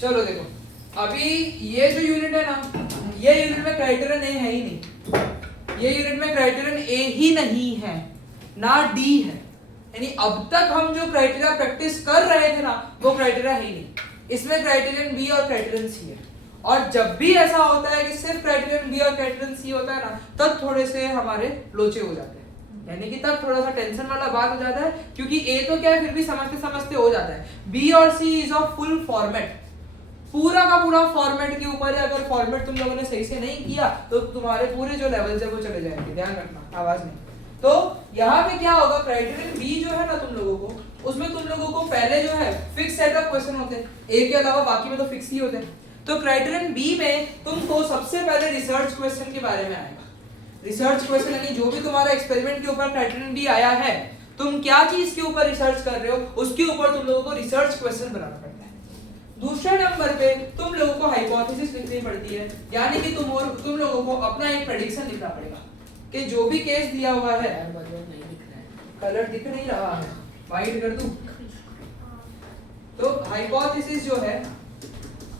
चलो देखो, अभी ये जो यूनिट है ना, ये यूनिट में क्राइटेरियन ए है ही नहीं, ये यूनिट में क्राइटेरियन ए ही नहीं है, ना डी है। यानी अब तक हम जो क्राइटेरिया प्रैक्टिस कर रहे थे ना, वो क्राइटेरिया है ही नहीं, इसमें क्राइटेरियन बी और क्राइटेरियन सी है। और जब भी ऐसा होता है कि सिर्फ क्राइटेरियन बी और क्राइटेरियन सी होता है ना, तब थोड़े से हमारे लोचे हो जाते हैं, यानी कि तब थोड़ा सा टेंशन वाला बात हो जाता है, क्योंकि ए तो क्या है फिर भी समझते समझते हो जाता है, बी और सी इज ऑफ फुल फॉर्मेट, पूरा का पूरा फॉर्मेट के ऊपर है। अगर फॉर्मेट तुम लोगों ने सही से नहीं किया तो तुम्हारे पूरे जो लेवल्स है वो चले जाएंगे, ध्यान रखना आवाज नहीं। तो यहाँ पे क्या होगा, क्राइटेरियन बी जो है ना तुम लोगों को, उसमें तुम लोगों को पहले जो है फिक्स सेट ऑफ क्वेश्चन होते हैं, ए के अलावा बाकी में तो फिक्स ही होते हैं। तो क्राइटेरियन बी में तुमको सबसे पहले रिसर्च क्वेश्चन के बारे में आएगा। रिसर्च क्वेश्चन यानी जो भी तुम्हारा एक्सपेरिमेंट के ऊपर क्राइटेरियन बी आया है, तुम क्या चीज के ऊपर रिसर्च कर रहे हो, उसके ऊपर तुम लोगों को रिसर्च क्वेश्चन बनाना पड़ता है। दूसरे नंबर पे तुम लोगों को हाइपोथेसिस लिखनी पड़ती है, यानी कि तुम लोगों को अपना एक प्रेडिक्शन लिखना पड़ेगा कि जो भी केस दिया हुआ है, कलर दिख नहीं रहा है, व्हाइट कर दूं, तो हाइपोथेसिस जो है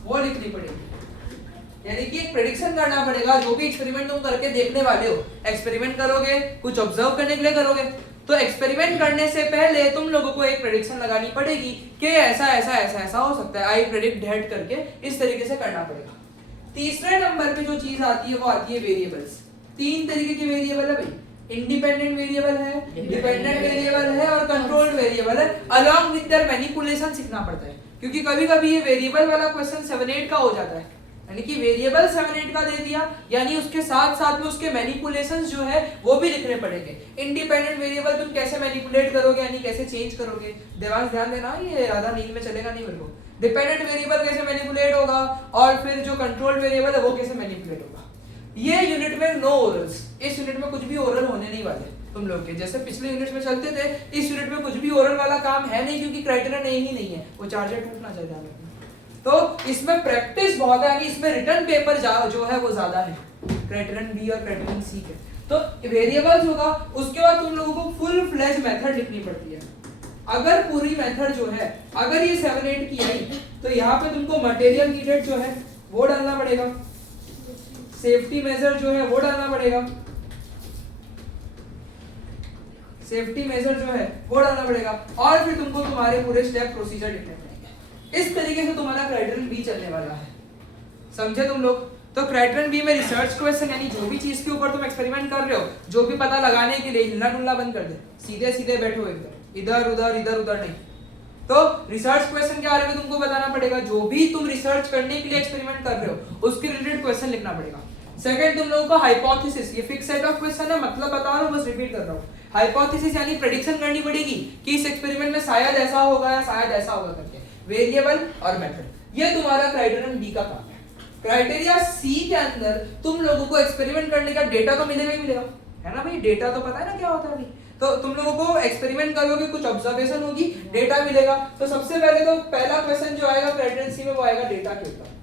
वो लिखनी पड़ेगी, यानी कि एक प्रेडिक्शन करना पड़ेगा। जो भी एक्सपेरिमेंट तुम करके देखने वाले हो, एक्सपेरिमेंट करोगे, कुछ ऑब्जर्व करने के लिए करोगे, तो एक्सपेरिमेंट करने से पहले तुम लोगों को एक प्रेडिक्शन लगानी पड़ेगी कि ऐसा ऐसा ऐसा ऐसा हो सकता है, आई प्रेडिक्ट दैट करके इस तरीके से करना पड़ेगा। तीसरे नंबर पे जो चीज आती है वो आती है वेरिएबल्स। तीन तरीके के वेरिएबल है भाई, इंडिपेंडेंट वेरिएबल है, डिपेंडेंट वेरिएबल है और कंट्रोल्ड वेरिएबल है। अलोंग विद देयर मैनिपुलेशन सीखना पड़ता है, क्योंकि कभी कभी ये वेरिएबल वाला क्वेश्चन 7-8 का हो जाता है, यानी कि वेरिएबल 7-8 का दे दिया, यानी उसके साथ साथ में उसके मैनिपुलेशंस जो है वो भी लिखने पड़ेंगे। इंडिपेंडेंट वेरिएबल तुम कैसे मैनिपुलेट करोगे, यानी कैसे चेंज करोगे, देवांश ध्यान देना, ये आधा नींद में चलेगा नहीं मेरे को। डिपेंडेंट वेरिएबल कैसे मैनिपुलेट होगा, और फिर जो कंट्रोल्ड वेरिएबल है वो कैसे मैनिपुलेट होगा। ये यूनिट में नो ओरल्स, इस यूनिट में कुछ भी ओरल होने नहीं वाले तुम लोग के, जैसे पिछले यूनिट में चलते थे, इस यूनिट में कुछ भी ओरल वाला काम है नहीं, क्योंकि क्राइटेरिया नहीं ही नहीं है, वो चार्जर टूटना चाहिए। तो इसमें प्रैक्टिस बहुत है, यानी इसमें रिटर्न पेपर जो है वो ज्यादा है क्राइटेरियन बी और क्राइटेरियन सी के। तो वेरिएबल्स होगा, उसके बाद तुम लोगों को फुल फ्लेज मेथड लिखनी पड़ती है। अगर पूरी मेथड जो है, अगर ये 7-8 की आई, तो यहाँ पे तुमको मटेरियल नीडेड जो है वो डालना पड़ेगा, सेफ्टी मेजर जो है वो डालना पड़ेगा, सेफ्टी मेजर जो है वो डालना पड़ेगा, और फिर तुमको तुम्हारे पूरे स्टेप प्रोसीजर लिखने पड़ेंगे। इस तरीके से तुम्हारा क्राइटेरियन बी चलने वाला है, समझे तुम लोग। तो क्राइटेरियन बी में रिसर्च क्वेश्चन, यानी जो भी चीज के ऊपर तुम एक्सपेरिमेंट कर रहे हो, जो भी पता लगाने के लिए हिलना डुलना बंद कर दे, सीधे सीधे बैठो एकदम, इधर उधर नहीं। तो रिसर्च क्वेश्चन के बारे में तुमको बताना पड़ेगा, जो भी तुम रिसर्च करने के लिए एक्सपेरिमेंट कर रहे हो उसके रिलेटेड क्वेश्चन लिखना पड़ेगा। सेकंड, तुम लोगों को हाइपोथेसिस, ये फिक्स सेट ऑफ क्वेश्चन है, मतलब बता रहा हूं, बस रिपीट कर रहा हूं। हाइपोथेसिस यानी प्रेडिक्शन करनी पड़ेगी कि इस एक्सपेरिमेंट में शायद ऐसा होगा या शायद ऐसा होगा करके, वेरिएबल और मेथड, ये तुम्हारा क्राइटेरियन बी का काम है। क्राइटेरिया सी के अंदर तुम लोगों को एक्सपेरिमेंट करने का डेटा तो मिलेगा ही मिलेगा, है ना भाई, डेटा तो पता है ना क्या होता है अभी। तो तुम लोगों को एक्सपेरिमेंट करोगे, कुछ ऑब्जर्वेशन होगी, डेटा मिलेगा। तो सबसे पहले तो पहला क्वेश्चन जो आएगा क्राइटेरियन सी में वो आएगा डेटा के ऊपर।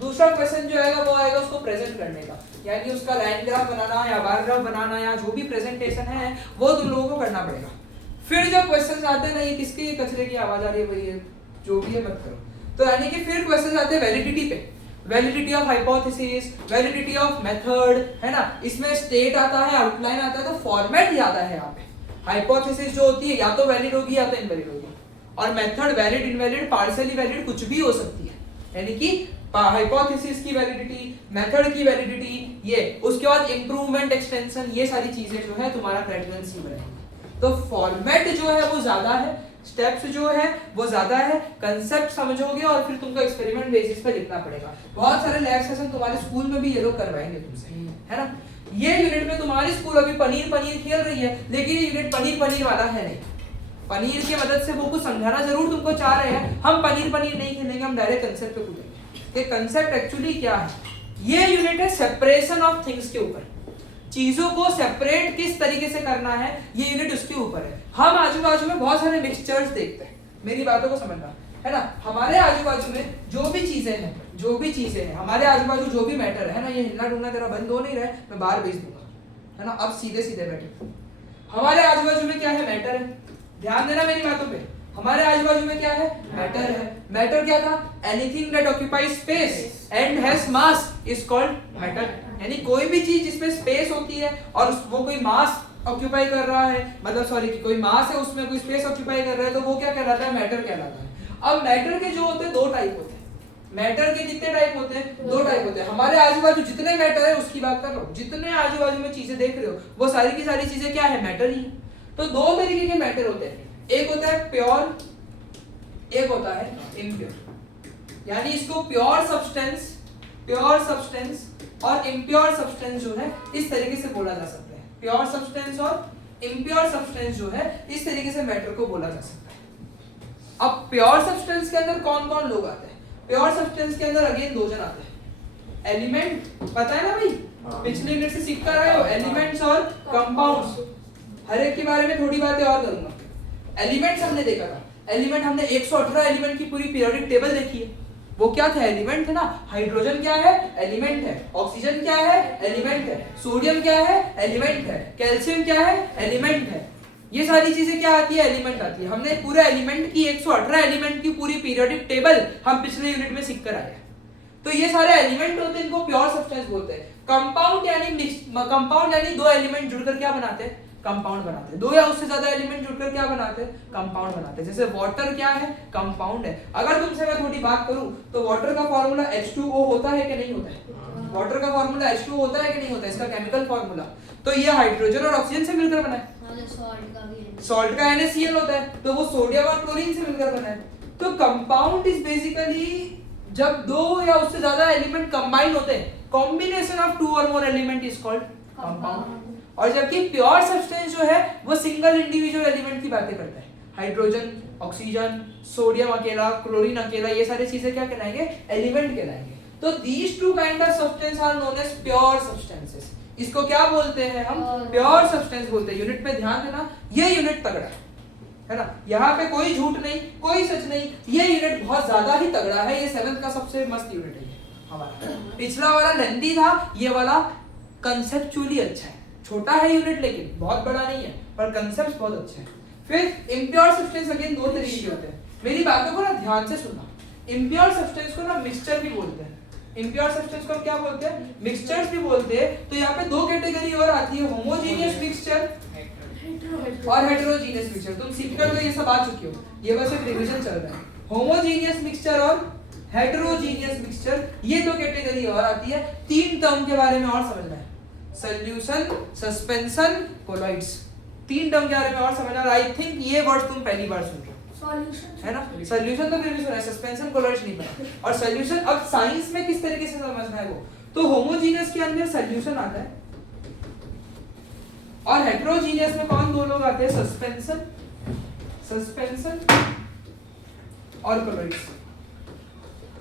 दूसरा क्वेश्चन जो आएगा वो आएगा उसको प्रेजेंट करने का, यानी उसका लाइन ग्राफ बनाना या बार ग्राफ बनाना या जो भी प्रेजेंटेशन है वो तुम लोगों को करना पड़ेगा। फिर जो क्वेश्चन आते हैं ना, ये किसकी कचरे की आवाज आ रही है भाई, ये जो भी है मत करो। तो यानी कि फिर क्वेश्चन आते हैं वैलिडिटी पे, validity of hypothesis, validity of method, है ना। इसमें स्टेट आता है, आउटलाइन आता है, तो फॉर्मेट ज्यादा है यहाँ पे। हाइपोथेसिस जो होती है या तो वैलिड होगी या तो इनवैलिड होगी, और method valid, invalid, partially valid कुछ भी हो सकती है, यानी कि हाइपोथेसिस की वैलिडिटी, मेथड की वैलिडिटी, ये उसके बाद इंप्रूवमेंट, एक्सटेंशन, ये सारी चीजें जो है तुम्हारा क्राइटेरियन सी में। तो फॉर्मेट जो है वो ज्यादा है, स्टेप्स जो है वो ज्यादा है, कंसेप्ट समझोगे और फिर तुमको एक्सपेरिमेंट बेसिस पे लिखना पड़ेगा। बहुत सारे लैब सेशन तुम्हारे स्कूल में भी ये लोग करवाएंगे तुमसे, है ना। ये यूनिट में तुम्हारी स्कूल अभी पनीर पनीर खेल रही है, लेकिन ये यूनिट पनीर पनीर वाला है नहीं। पनीर की मदद से वो कुछ समझाना जरूर तुमको चाह रहे हैं, हम पनीर पनीर नहीं खेलेंगे, हम डायरेक्ट कंसेप्ट पे कूदेंगे कि कंसेप्ट एक्चुअली क्या है। ये यूनिट है सेपरेशन ऑफ थिंग्स के ऊपर, चीजों को सेपरेट किस तरीके से करना है, ये यूनिट उसके ऊपर है। हम आजू बाजू में बहुत सारे मिक्सचर्स देखते हैं, मेरी बातों को समझना, है ना। हमारे आजू बाजू में जो भी चीजें हैं, जो भी चीजें हैं हमारे आजू बाजू, जो भी मैटर है ना, ये हिलना डुलना तेरा बंद हो नहीं रहा है, मैं बाहर भेज दूंगा, है ना। अब सीधे सीधे बैठे, हमारे आजू बाजू में क्या है, मैटर है। ध्यान देना मेरी बातों पे, हमारे आजू बाजू में क्या है? मैटर है। मैटर क्या था? Anything that occupies space and has mass is called matter. यानी कोई भी चीज जिसमें स्पेस होती है और वो कोई मास ऑक्यूपाई कर रहा है, मतलब सॉरी कि कोई मास है उसमें कोई स्पेस ऑक्यूपाई कर रहा है, तो वो क्या कहलाता है? मैटर कहलाता है। अब मैटर के जो होते हैं दो टाइप होते हैं। मैटर के कितने टाइप होते हैं? दो टाइप होते हैं। हमारे आजू बाजू जितने मैटर है उसकी बात कर रहा हूँ, जितने आजू बाजू में चीजें देख रहे हो वो सारी की सारी चीजें क्या है? मैटर ही है। तो दो तरीके के मैटर होते हैं, एक होता है प्योर, एक होता है इम्प्योर। यानी इसको प्योर सब्सटेंस और इम्प्योर सब्सटेंस जो है इस तरीके से बोला जा सकता है। प्योर सब्सटेंस और इम्प्योर सब्सटेंस जो है इस तरीके से मैटर को बोला जा सकता है। अब प्योर सब्सटेंस के अंदर कौन कौन लोग आते हैं? प्योर सब्सटेंस के अंदर अगेन दो जन आते हैं। एलिमेंट, पता है ना भाई, पिछले यूनिट से सीख कर आए हो, एलिमेंट्स और कंपाउंड्स। हर एक के बारे में थोड़ी बातें और करूंगा। एलिमेंट्स हमने देखा था, एलिमेंट हमने 118 एलिमेंट की पूरी पीरियोडिक टेबल देखी है। वो क्या थे? एलिमेंट थे ना। हाइड्रोजन क्या है? एलिमेंट है। ऑक्सीजन क्या है? एलिमेंट है। सोडियम क्या है? एलिमेंट है। कैल्शियम क्या है? एलिमेंट है। ये सारी चीजें क्या आती है? एलिमेंट आती है। हमने पूरे एलिमेंट की 118 एलिमेंट की पूरी पीरियोडिक टेबल हम पिछले यूनिट में सीख कर आए। तो ये सारे एलिमेंट होते हैं, इनको प्योर सब्सटेंस बोलते हैं। कंपाउंड यानी दो एलिमेंट जुड़कर क्या बनाते हैं? कंपाउंड बनाते हैं। दो या उससे ज्यादा एलिमेंट जुड़कर क्या बनाते हैं? कंपाउंड बनाते हैं। जैसे वाटर क्या है? कंपाउंड है। अगर तुमसे मैं थोड़ी बात करूं तो वाटर का फॉर्मूला H2O होता है कि नहीं होता है? वाटर का फॉर्मूला H2O होता है कि नहीं होता है? इसका केमिकल फॉर्मूला तो ये हाइड्रोजन और ऑक्सीजन से मिलकर बना है। सॉल्ट का NaCl होता है, तो वो सोडियम और क्लोरीन से मिलकर बना है। तो कंपाउंड इज बेसिकली जब दो या उससे ज्यादा एलिमेंट कंबाइन होते हैं, कॉम्बिनेशन ऑफ टू और मोर एलिमेंट इज कॉल्ड कंपाउंड। और जबकि प्योर सब्सटेंस जो है वो सिंगल इंडिविजुअल एलिमेंट की बातें करता है। हाइड्रोजन, ऑक्सीजन, सोडियम अकेला, क्लोरीन अकेला, ये सारी चीजें क्या कहलाएंगे? एलिमेंट कहलाएंगे। तो these two kind of substance are known as pure substances। इसको क्या बोलते हैं हम? प्योर सब्सटेंस बोलते हैं। यूनिट में ध्यान देना, ये यूनिट तगड़ा है ना, यहाँ पे कोई झूठ नहीं, कोई सच नहीं, ये यूनिट बहुत ज्यादा ही तगड़ा है। ये 7th का सबसे मस्त यूनिट है हमारा। पिछला वाला लेंथी था, ये वाला कंसेप्चुअली अच्छा है। छोटा है यूनिट लेकिन बहुत बड़ा नहीं है, पर कंसेप्ट बहुत अच्छा है। फिर इम्प्योर सब्सटेंस अगेन दो तरीके के होते हैं। मेरी बातों को ना ध्यान से सुनना। इम्प्योर सब्सटेंस को ना मिक्सचर भी बोलते हैं। इम्प्योर सब्सटेंस को हम क्या बोलते हैं? मिक्सचर्स भी बोलते हैं। तो यहाँ पे दो कैटेगरी और आती है, होमोजेनियस मिक्सचर और हेटेरोजेनियस मिक्सचर। तुम सीख कर तो ये सब आ चुके हो, ये बस एक रिवीजन चल रहा है। होमोजेनियस मिक्सचर और हेटेरोजेनियस मिक्सचर, ये दो कैटेगरी और आती है। तीन टर्म के बारे में और समझना है, सॉल्यूशन, सस्पेंशन, कोलॉइड्स। तीन टर्म के बारे में और समझना। आई थिंक ये वर्ड तुम पहली बार सुन रहे हो, है ना? सॉल्यूशन तो फिर भी सुना है, सस्पेंशन, कोलॉइड्स नहीं पता। और सॉल्यूशन अब साइंस में किस तरीके से समझना है वो, तो होमोजेनियस के अंदर सॉल्यूशन आता है और हेटेरोजेनियस में कौन दो लोग आते हैं? सस्पेंशन और कोलॉइड्स।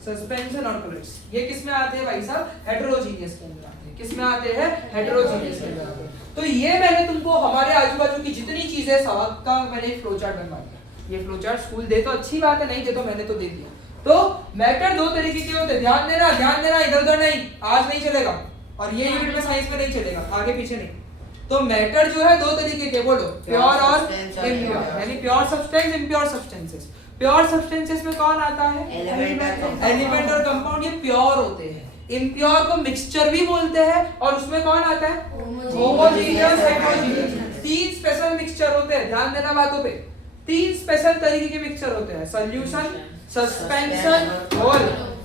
सस्पेंशन और कोलॉइड्स ये किस में आते हैं भाई साहब? हेटेरोजेनियस के अंदर आते हैं। किस में आते हैं? हेटेरोजेनियस के अंदर आते हैं। तो ये मैंने तुमको हमारे आजू बाजू की जितनी चीजें सवाल का मैंने एक फ्लो चार्ट बनवा दिया। ये फ्लो चार्ट स्कूल दे तो अच्छी बात है, नहीं दे तो मैंने तो दे दिया। तो मैटर दो तरीके के होते हैं, ध्यान देना, इधर उधर नहीं, आज नहीं चलेगा और ये यूनिट में साइंस में नहीं चलेगा, आगे पीछे नहीं। तो मैटर जो है दो तरीके के, बोलो, प्योर और इम्प्योर। यानी pure substance, impure substances. Pure substances में कौन आता है? एलिमेंट और कंपाउंड, ये प्योर होते हैं। इम्प्योर को मिक्सचर भी बोलते हैं और उसमें कौन आता है? Homogeneous, heterogeneous. तीन स्पेशल मिक्सचर होते हैं, ध्यान देना बातों पे। तीन स्पेशल तरीके के मिक्सचर होते हैं, solution, suspension,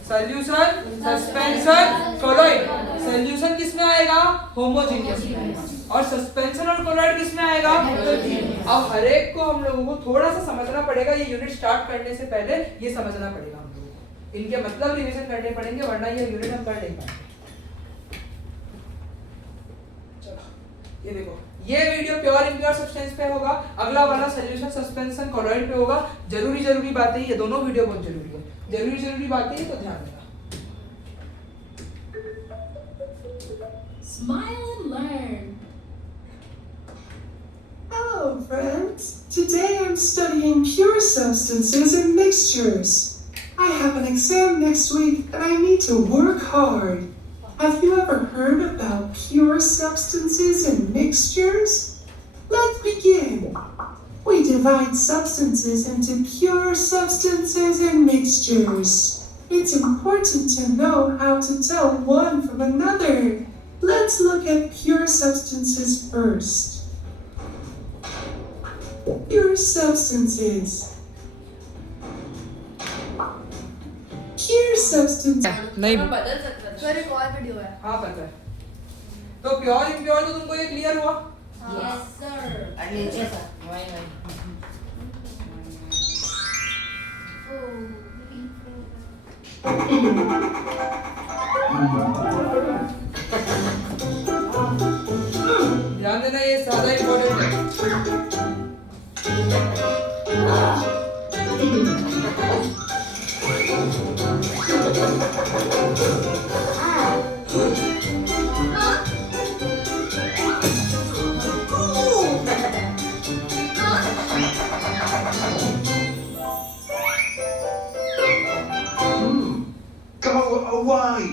solution, suspension, colloid. Solution किस में आएगा? होमोजेनियस में। और सस्पेंशन और कोलॉइड किस में आएगा? अब हर एक को हम लोगों को थोड़ा सा समझना पड़ेगा। ये यूनिट स्टार्ट करने से पहले ये समझना पड़ेगा हम लोगों को, इनके मतलब रिवीजन करने पड़ेंगे, वरना ये यूनिट हम कर नहीं पाएंगे। चलो ये देखो, ये वीडियो प्योर इम्प्योर सब्सटेंस पे होगा, अगला वाला सॉल्यूशन, सस्पेंशन, कोलॉइड पे होगा। जरूरी बातें, ये दोनों वीडियो बहुत जरूरी है। जरूरी बातें तो ध्यान देना। Smile and learn. Hello, friends. Today I'm studying pure substances and mixtures. I have an exam next week and I need to work hard. Have you ever heard about pure substances and mixtures? Let's begin. We divide substances into pure substances and mixtures. It's important to know how to tell one from another. Let's look at pure substances first. Pure substances. Pure substances. नहीं बदल सकता है। Sir एक और video है। हाँ पता है। तो प्योर इम्प्योर तो तुमको ये क्लियर हुआ? Yes sir. अरे नीचे सर। वही। ध्यान देना ये ज्यादा इम्पोर्टेंट है। Go away!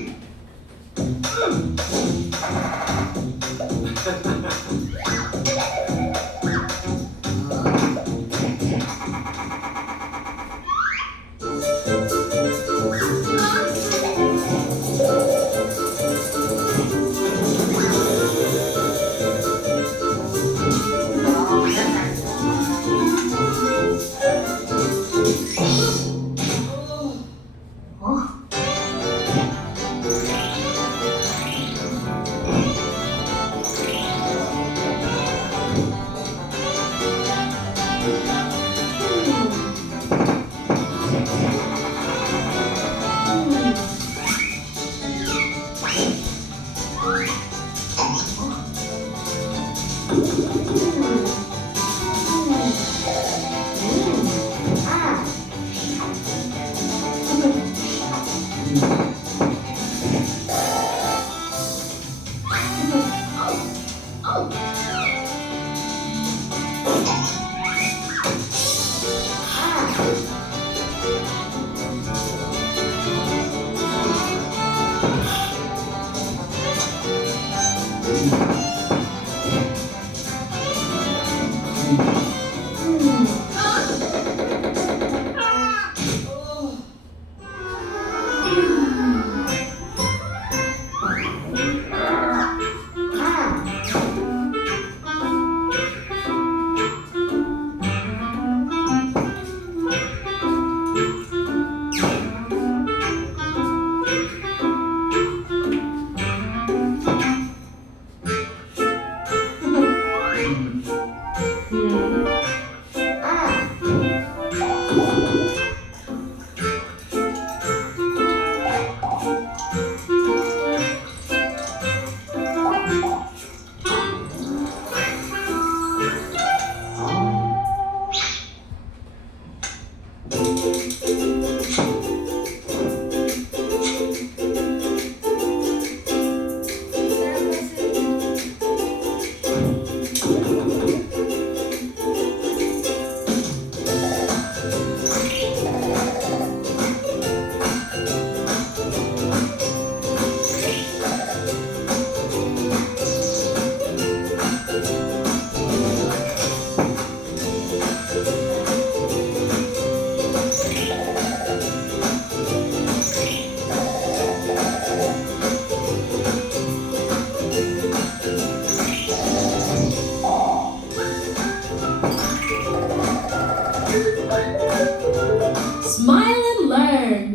Smile and learn.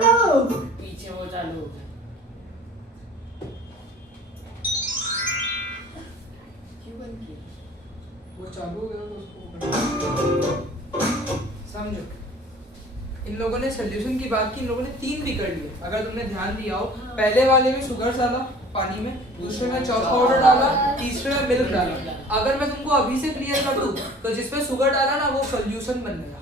No! पीछे वो चालू हो गया। क्यों बंद किया? वो चालू हो गया तो उसको समझो। इन लोगों ने सोल्यूशन की बात की, इन लोगों ने 3 भी कर लिए। अगर तुमने ध्यान दिया हो, पहले वाले में शुगर डाला पानी में, दूसरे में चॉक पाउडर डाला, तीसरे में मिल्क डाला। अगर मैं तुमको अभी से क्लियर कर दूं तो जिसमें शुगर डाला ना वो सोल्यूशन बन गया,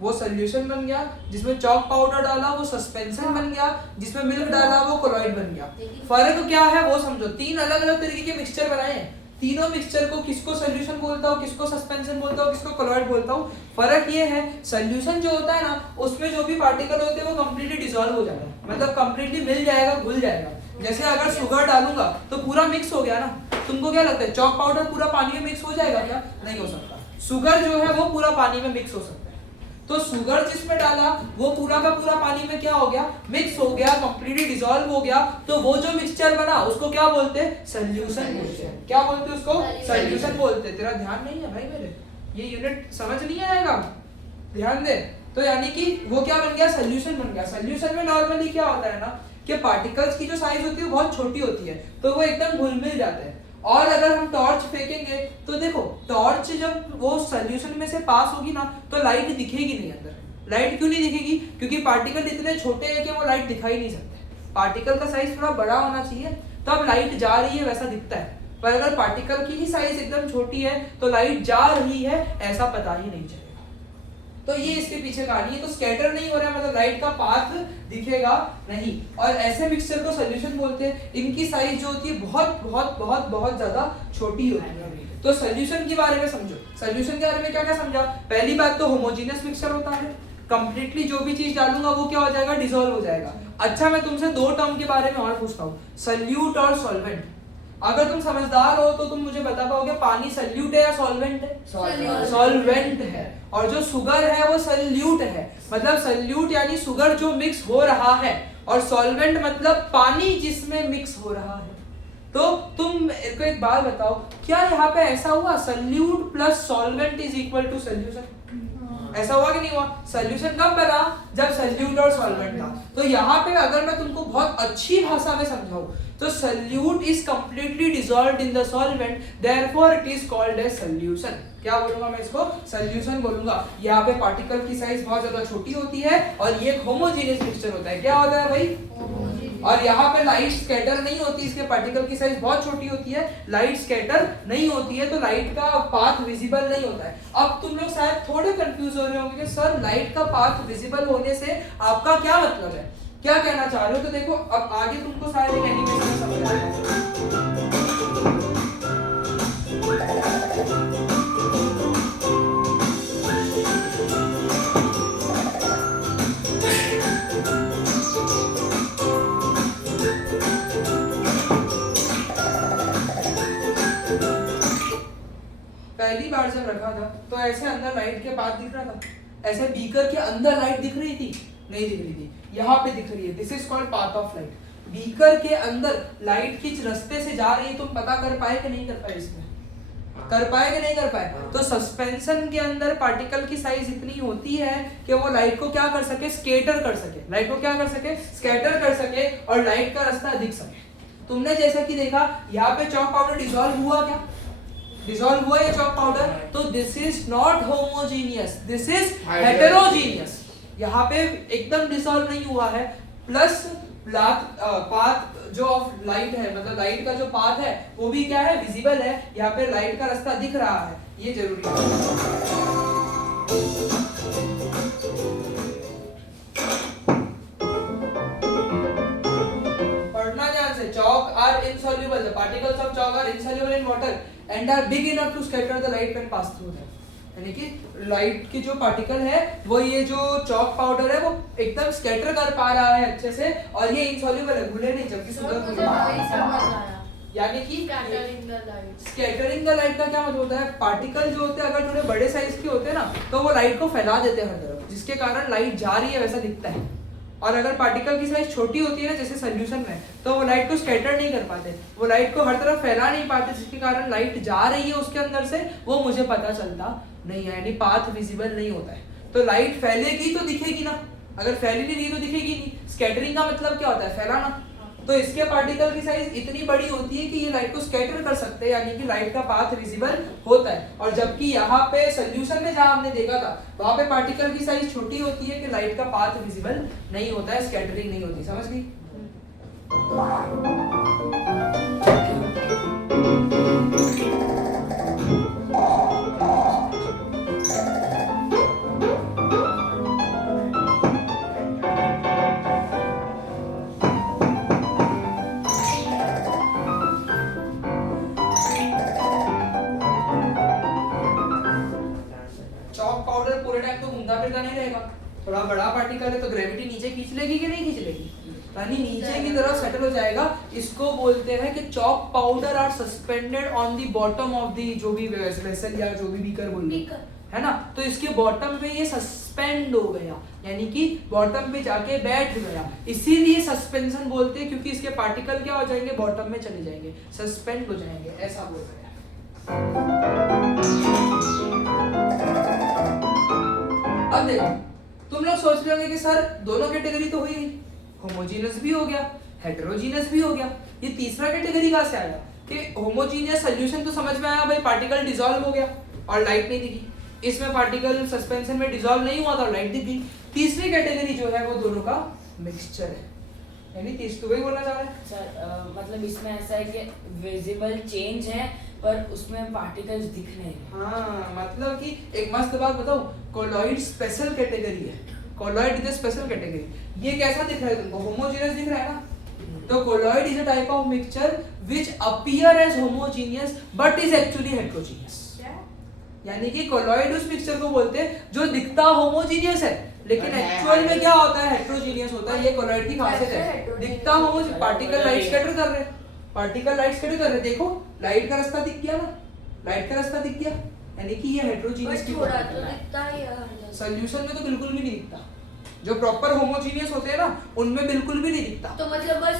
वो सोल्यूशन बन गया। जिसमें चॉक पाउडर डाला वो सस्पेंशन बन गया, जिसमें मिल्क डाला वो कोलॉइड बन गया। फर्क क्या है वो समझो। 3 अलग अलग तरीके के मिक्सचर बनाए हैं, तीनों मिक्सचर को किसको सॉल्यूशन बोलता हूँ, किसको सस्पेंशन बोलता हूँ, किसको कोलॉइड बोलता हूँ। फर्क ये है सॉल्यूशन जो होता है ना उसमें जो भी पार्टिकल होते हैं वो कंप्लीटली डिसॉल्व हो जाएगा, मतलब कंप्लीटली मिल जाएगा, घुल जाएगा। जैसे अगर शुगर डालूंगा तो पूरा मिक्स हो गया ना। तुमको क्या लगता है चॉक पाउडर पूरा पानी में मिक्स हो जाएगा क्या? नहीं हो सकता। शुगर जो है वो पूरा पानी में मिक्स हो सकता है। तो शुगर जिसमें डाला वो पूरा का पूरा पानी में क्या हो गया, मिक्स हो गया, कंप्लीटली डिसॉल्व हो गया। तो वो जो मिक्सचर बना उसको क्या बोलते हैं, सॉल्यूशन बोलते हैं। क्या बोलते हैं उसको, सॉल्यूशन बोलते हैं। तेरा ध्यान नहीं है भाई मेरे, ये यूनिट समझ नहीं आएगा, ध्यान दे। तो यानी कि वो क्या बन गया, सॉल्यूशन बन गया। सॉल्यूशन में नॉर्मली क्या होता है ना कि पार्टिकल्स की जो साइज होती है वो बहुत छोटी होती है, तो वो एकदम घुल मिल जाते हैं। और अगर हम टॉर्च फेंकेंगे तो देखो टॉर्च जब वो सॉल्यूशन में से पास होगी ना तो लाइट दिखेगी नहीं अंदर। लाइट क्यों नहीं दिखेगी, क्योंकि पार्टिकल इतने छोटे हैं कि वो लाइट दिखाई नहीं सकते। पार्टिकल का साइज थोड़ा बड़ा होना चाहिए तब लाइट जा रही है वैसा दिखता है, पर अगर पार्टिकल की ही साइज एकदम छोटी है तो लाइट जा रही है ऐसा पता ही नहीं चलेगा। तो ये इसके पीछे कहानी है। तो स्कैटर नहीं हो रहा है मतलब लाइट का पाथ दिखेगा नहीं। और ऐसे मिक्सचर को सॉल्यूशन बोलते हैं। इनकी साइज जो होती है बहुत बहुत बहुत बहुत ज्यादा छोटी होती है। तो सॉल्यूशन के बारे में समझो। सॉल्यूशन के बारे में क्या क्या समझा। पहली बात तो होमोजेनियस मिक्सचर होता है, कंप्लीटली जो भी चीज डालूंगा वो क्या हो जाएगा, डिसॉल्व हो जाएगा। अच्छा मैं तुमसे दो टर्म के बारे में और पूछता हूँ, सॉल्यूट और सॉल्वेंट। अगर तुम समझदार हो तो तुम मुझे बता पाओगे पानी सॉल्यूट है या सॉल्वेंट है? सॉल्वेंट है। और जो शुगर है वो सॉल्यूट है, मतलब सॉल्यूट यानी शुगर जो मिक्स हो रहा है, और सॉल्वेंट मतलब पानी जिसमें मिक्स हो रहा है। तो तुम को एक बात बताओ, क्या यहाँ पे ऐसा हुआ solute plus solvent is equal to solution? ऐसा हुआ कि नहीं हुआ? सॉल्यूशन कब बना, जब सॉल्यूट और सॉल्वेंट था। तो यहाँ पे अगर मैं तुमको बहुत अच्छी भाषा में समझाऊं तो solute is completely dissolved in the solvent, therefore it is called as solution. क्या बोलूंगा मैं इसको, सॉल्यूशन बोलूंगा। यहाँ पे पार्टिकल की साइज बहुत ज्यादा छोटी होती है और ये होमोजेनियस मिक्सचर होता है। क्या होता है भाई, और यहाँ पे लाइट स्कैटर नहीं होती, इसके पार्टिकल की साइज बहुत छोटी होती है, लाइट स्कैटर नहीं होती है, तो लाइट का पाथ विजिबल नहीं होता है। अब तुम लोग शायद थोड़े कंफ्यूज हो रहे होंगे कि सर लाइट का पाथ विजिबल होने से आपका क्या मतलब है, क्या कहना चाह रहे हो। तो देखो अब आगे तुमको शायद एक एनिमेशन में समझ आएगा। पहली बार जब रखा था तो ऐसे अंदर लाइट के पाथ दिख रहा था, ऐसे बीकर के अंदर लाइट दिख रही थी, नहीं दिख रही थी, यहाँ पे दिख रही है। This is called path of light. Beaker के अंदर लाइट किस रास्ते से जा रही है तुम पता कर पाए कि नहीं कर पाए, इसमें कर पाए कि नहीं कर पाए। तो सस्पेंशन के अंदर पार्टिकल की साइज इतनी होती है कि वो लाइट को क्या कर सके, स्कैटर कर सके, लाइट को क्या कर सके, स्कैटर कर सके, और लाइट का रास्ता दिख सके। तुमने जैसा कि देखा यहाँ पे चॉक पाउडर डिसॉल्व हुआ, क्या डिसॉल्व हुआ ये चॉक पाउडर। तो this is not homogeneous, this is heterogeneous. यहाँ पे एकदम डिसॉल्व नहीं हुआ है। प्लस पाथ जो ऑफ लाइट है, मतलब लाइट का जो पाथ है वो भी क्या है, विजिबल है। यहाँ पे लाइट का रास्ता दिख रहा है, ये जरूरी है। पढ़ना ध्यान से। chalk are insoluble, the particles of chalk are insoluble in water and are big enough to scatter the light when pass through them। यानी कि लाइट की जो पार्टिकल है वो ये जो चॉक पाउडर है वो एकदम स्कैटर कर पा रहा है अच्छे से, और ये इनसॉल्युबल है, घुले नहीं, जबकि शुगर यानी कि स्कैटरिंग द लाइट का क्या मतलब होता है, पार्टिकल जो होते हैं अगर थोड़े बड़े साइज के होते हैं ना तो वो लाइट को फैला देते हैं हर तरफ, जिसके कारण लाइट जा रही है वैसा दिखता है। और अगर पार्टिकल की साइज छोटी होती है ना जैसे सॉल्यूशन में, तो वो लाइट को स्कैटर नहीं कर पाते, वो लाइट को हर तरफ फैला नहीं पाते, जिसके कारण लाइट जा रही है उसके अंदर से वो मुझे पता चलता नहीं है, यानी पाथ विजिबल नहीं होता है। तो लाइट फैलेगी तो दिखेगी ना, अगर फैली नहीं रही तो दिखेगी नहीं। स्कैटरिंग का मतलब क्या होता है, फैलाना। तो इसके पार्टिकल की साइज इतनी बड़ी होती है कि ये लाइट को स्कैटर कर सकते हैं, यानी कि लाइट का पाथ विजिबल होता है। और जबकि यहाँ पे सॉल्यूशन में जहाँ हमने देखा था वहाँ पे पार्टिकल की साइज छोटी होती है कि लाइट का पाथ विजिबल नहीं होता है, स्कैटरिंग नहीं होती। समझ गई? रहेगा। थोड़ा बड़ा पार्टिकल है तो ग्रेविटी नीचे खींच लेगी कि नहीं खींच लेगी, यानी नीचे की तरफ सेटल हो जाएगा। इसको बोलते हैं कि chalk powder are suspended on the bottom of the जो भी वेसल या जो भी बीकर बोल लो, है ना। तो इसके बॉटम पे ये सस्पेंड हो गया, यानी कि बॉटम पे जाके बैठ गया, इसीलिए सस्पेंशन बोलते हैं, क्योंकि इसके पार्टिकल क्या हो जाएंगे, बॉटम में चले जाएंगे, सस्पेंड हो जाएंगे, ऐसा बोल रहे हैं। अब देखो, तुम लोग सोच रहे होंगे कि सर दोनों कैटेगरी तो हुई, होमोजीनियस भी हो गया, हेटेरोजीनियस भी हो गया, ये तीसरा कैटेगरी कहाँ से आया कि होमोजीनियस सॉल्यूशन तो समझ में आया भाई, पार्टिकल डिसॉल्व हो गया और लाइट नहीं दिखी। इसमें पार्टिकल सस्पेंशन में डिसॉल्व नहीं हुआ था, लाइट दिख गई। तीसरी कैटेगरी जो है वो दोनों का मिक्सचर है, यानी तीसरी वही बोलना चाह रहे हैं सर। मतलब इसमें ऐसा है कि विजिबल चेंज है पर उसमें पार्टिकल्स दिख नहीं रहे। हाँ, मतलब कि एक मस्त बात बताऊं, कोलॉइड स्पेशल कैटेगरी है, colloid is a special category. ये कैसा दिख रहा है तुमको, होमोजीनियस दिख रहा है ना, तो colloid is a type of mixture which appear as homogeneous but is actually heterogeneous. यानी कि कोलॉइड उस मिक्सचर को बोलते हैं जो दिखता होमोजीनियस है लेकिन एक्चुअल में क्या होता है, हेटेरोजीनियस होता है। ये कोलॉइड की खासियत है, दिखता होमोजीनियस, पार्टिकल लाइट स्कैटर कर रहे हैं, पार्टिकल लाइट स्कैटर कर रहे हैं, देखो लाइट का रास्ता दिख गया ना, लाइट का रास्ता दिख गया, यानी कि ये हेटेरोजीनियस की थोड़ा तो दिखता ही है। सॉल्यूशन में तो बिल्कुल भी नहीं दिखता, जो प्रॉपर होमोजीनियस होते हैं ना उनमें बिल्कुल भी नहीं दिखता। तो मतलब बस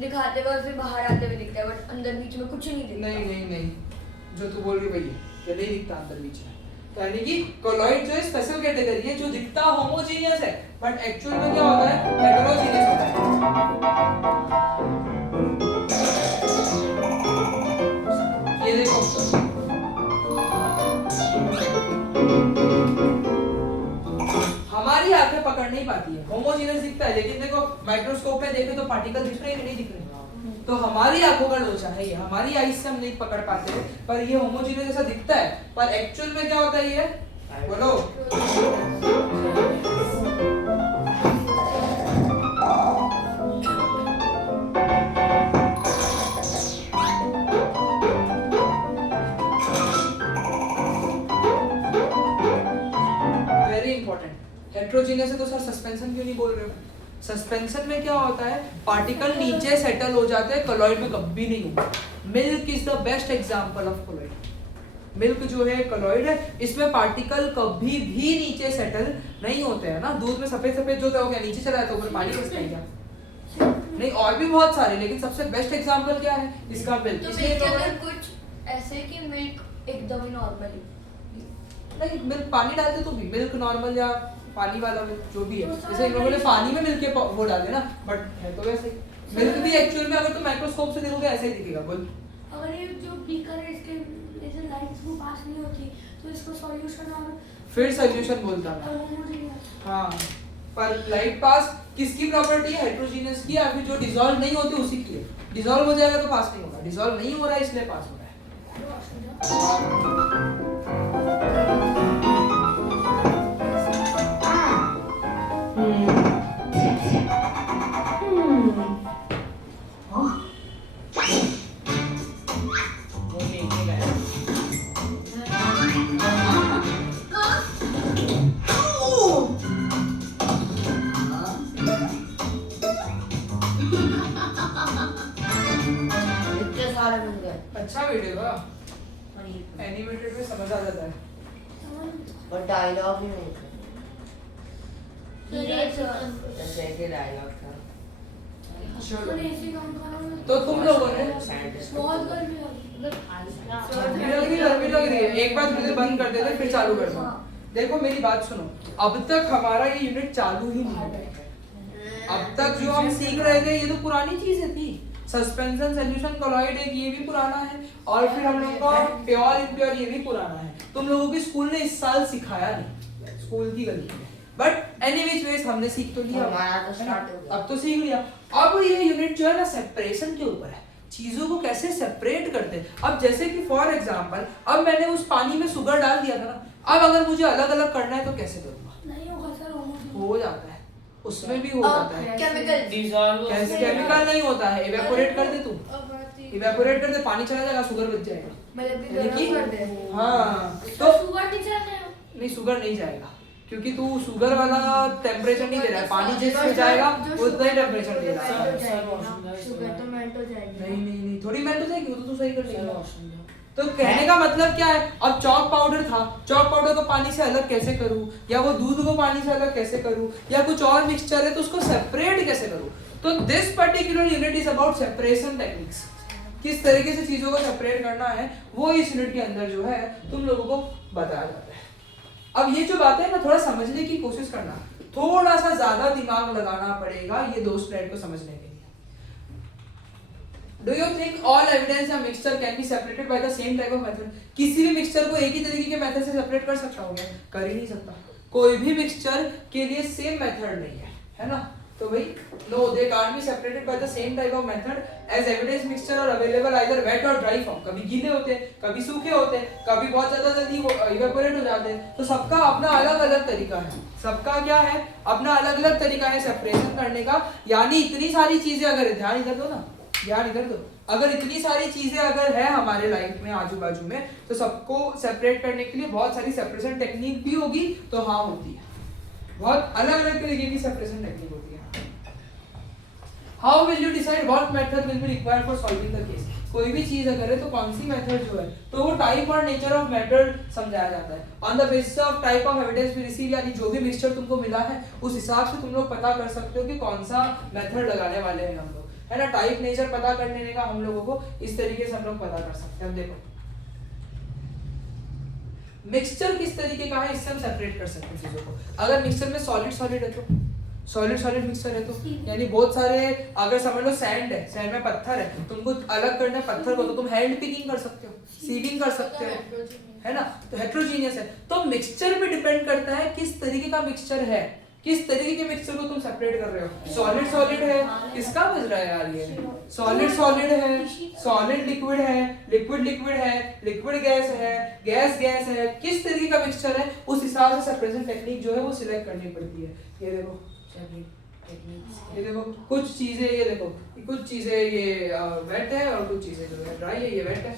दिखाते हुए फिर बाहर आते हुए दिखता है, बट अंदर बीच में कुछ नहीं दिखता। नहीं नहीं नहीं, जो तू बोल रही भैया ये नहीं दिखता अंदर बीच में, तो यानी कि कोलॉइड जो है स्पेशल कैटेगरी है जो दिखता होमोजीनियस है बट एक्चुअल में क्या होता है, हेटेरोजीनियस होता है। ये देखो हमारी आंखें पकड़ नहीं पाती है, होमोजीनियस दिखता है, लेकिन देखो माइक्रोस्कोप में देखे तो पार्टिकल दिख रहे हैं कि नहीं दिख रहे, तो हमारी आंखों का लोचा है ये, हमारी आईज से हम नहीं पकड़ पाते हैं, पर ये होमोजीनियस जैसा दिखता है, पर एक्चुअल में क्या होता है ये, बोलो। वेरी इंपॉर्टेंट, हेटेरोजीनियस है तो सर सस्पेंशन क्यों नहीं बोल रहे हो? सस्पेंशन में क्या होता है, पार्टिकल नीचे सेटल हो जाते हैं, कोलॉइड में कभी नहीं होगा। Milk is the best example of colloid. Milk जो है कोलॉइड है, इसमें पार्टिकल कभी भी नीचे सेटल नहीं होते हैं ना। दूध में सफेद सफेद जो होता है नीचे चला जाता है, ऊपर पानी किसका है क्या? नहीं, और भी बहुत सारे, लेकिन सबसे बेस्ट एग्जांपल क्या है इसका, मिल्क। तो इसलिए मिल्क अगर कुछ ऐसे कि मिल्क एकदम ही नॉर्मल नहीं, मिल्क पानी डालते तो भी मिल्क नॉर्मल या पानी वाला मिल्क जो भी है, जैसे इन लोगों ने पानी में मिल्क के वो डाले ना, बट है तो वैसे मिल्क भी एक्चुअल में अगर तुम माइक्रोस्कोप से देखोगे ऐसे ही दिखेगा। बोल, अगर ये जो बीकर है इसके जैसे लाइट्स को पास नहीं होती तो इसको सॉल्यूशन और फिर सॉल्यूशन बोलता है। होमोजीनियस। हाँ, पर लाइट पास किसकी प्रॉपर्टी है, हेटेरोजीनियस की, या फिर जो डिसॉल्व नहीं होती उसी की है। डिसॉल्व हो जाएगा तो पास नहीं होगा, डिसॉल्व नहीं हो रहा है इसलिए पास हो रहा है। वो देखने गया। इतने सारे मिल गए अच्छा वीडियो का एनिमेटेड में समझ आ जाता है। और डायलॉग ही नहीं थे। जैसे कि डायलॉग था। चलो, तो ऐसे काम करो तो तुम लोगों ने स्मॉल कर भी गर्मी लग रही है, एक बार मुझे बंद कर देते फिर चालू कर दो। देखो मेरी बात सुनो, अब तक हमारा ये यूनिट चालू ही नहीं हुआ है। अब तक जो हम सीख रहे थे ये तो पुरानी चीजें थी, सस्पेंशन सॉल्यूशन कोलॉइड एक ये भी पुराना है, और फिर हम लोग का प्योर इम्प्योर ये भी पुराना है। तुम लोगों के स्कूल ने इस साल सिखाया नहीं, स्कूल की गलती है, बट एनीवेज वेज हमने सीख तो लिया, हमारा तो स्टार्ट हो गया। अब तो सीख लिया। अब ये यूनिट जो है ना सेपरेशन के ऊपर है, चीजों को कैसे सेपरेट करते हैं। अब जैसे कि फॉर एग्जांपल, अब मैंने उस पानी में शुगर डाल दिया था ना, अब अगर मुझे अलग अलग करना है तो कैसे करूंगा? नहीं होगा सर होमोजीनियस। हो जाता है, उसमें भी हो जाता है। केमिकल डिसॉल्व कैसे केमिकल नहीं होता है, इवेपोरेट कर दे तू, इवेपोरेट कर दे, पानी चला जाएगा, शुगर बच जाएगा। मतलब कि यानी कि गरम कर दे। हाँ, तो शुगर नहीं चलते हैं। नहीं शुगर नहीं जाएगा, क्योंकि तू शुगर वाला टेम्परेचर नहीं दे रहा है, पानी जिससे जाएगा उतना ही टेम्परेचर दे रहा है। शुगर तो मेल्ट हो जाएगी। नहीं थोड़ी मेल्ट हो जाएगी, वो तो तू सही कर लेगा। तो कहने का मतलब क्या है, अब चॉक पाउडर था, चॉक पाउडर को पानी से अलग कैसे करूं, या वो दूध को पानी से अलग कैसे करूं, या कुछ और मिक्सचर है तो उसको सेपरेट कैसे करूं। तो this particular unit is about separation techniques. किस तरीके से चीजों को सेपरेट करना है वो इस यूनिट के अंदर जो है तुम लोगों को बताया जाता है। अब ये जो बातें है ना, थोड़ा समझने की कोशिश करना, थोड़ा सा ज्यादा दिमाग लगाना पड़ेगा ये दो स्लाइड को समझने के लिए। Do you think all evidence या mixture can be separated by the same type of method? किसी भी मिक्सचर को एक ही तरीके के मेथड से सेपरेट कर सकता हो क्या? कर ही नहीं सकता। कोई भी मिक्सचर के लिए सेम मेथड नहीं है ना? तो भाई no, they can't be separated by the same type of method as evidence mixture are available either wet or dry form. कभी गीले होते हैं, कभी सूखे होते हैं, कभी बहुत ज्यादा जल्दी evaporate हो जाते हैं। तो सबका अपना अलग अलग तरीका है। सबका क्या है? अपना अलग अलग तरीका है सेपरेशन करने का। यानी इतनी सारी चीजें, अगर ध्यान इधर दो ना, ध्यान इधर दो, अगर इतनी सारी चीजें अगर है हमारे लाइफ में आजू बाजू में, तो सबको सेपरेट करने के लिए बहुत सारी सेपरेशन टेक्निक भी होगी। तो हाँ होती है, बहुत अलग अलग तरीके की सेपरेशन टेक्निक होती है। How will you decide what method will be required for solving the case? कोई भी चीज अगर है तो कौन सी मेथड जो है, तो वो टाइप और नेचर ऑफ मेथड समझाया जाता है। On the basis of type of evidence we receive, यानी जो भी मिक्सचर तुमको मिला है उस हिसाब से तुम लोग पता कर सकते हो कि कौन सा मेथड लगाने वाले हैं हम लोग, है ना। टाइप नेचर पता करने का हम लोगों को इस तरीके से हम लोग पता कर सकते हैं। अब देखो मिक्सचर किस तरीके का है, इससे हम सेपरेट कर सकते हैं चीजों को। अगर मिक्सचर में सॉलिड है तो सॉलिड मिक्सचर है तो यानी बहुत सारे, अगर समझ लो सैंड है, सैंड में पत्थर है, तुमको अलग करना है पत्थर को, तो तुम हैंड पिकिंग कर सकते हो, सीविंग कर सकते हो, है ना। तो हेट्रोजीनियस है। तो मिक्सचर पे डिपेंड करता है किस तरीके का मिक्सचर है, किस तरीके के मिक्सचर को तुम सेपरेट कर रहे हो। सॉलिड है, किसका बज रहा है यार ये? सॉलिड है, सॉलिड लिक्विड है, लिक्विड है, लिक्विड गैस है, गैस है, किस तरीके का मिक्सचर है उस हिसाब से सेपरेशन टेक्निक जो है वो सिलेक्ट करनी पड़ती है। ये देखो कुछ चीजें, ये देखो कुछ चीजें ये वेट है और कुछ चीजें जो है ड्राई है, ये वेट है।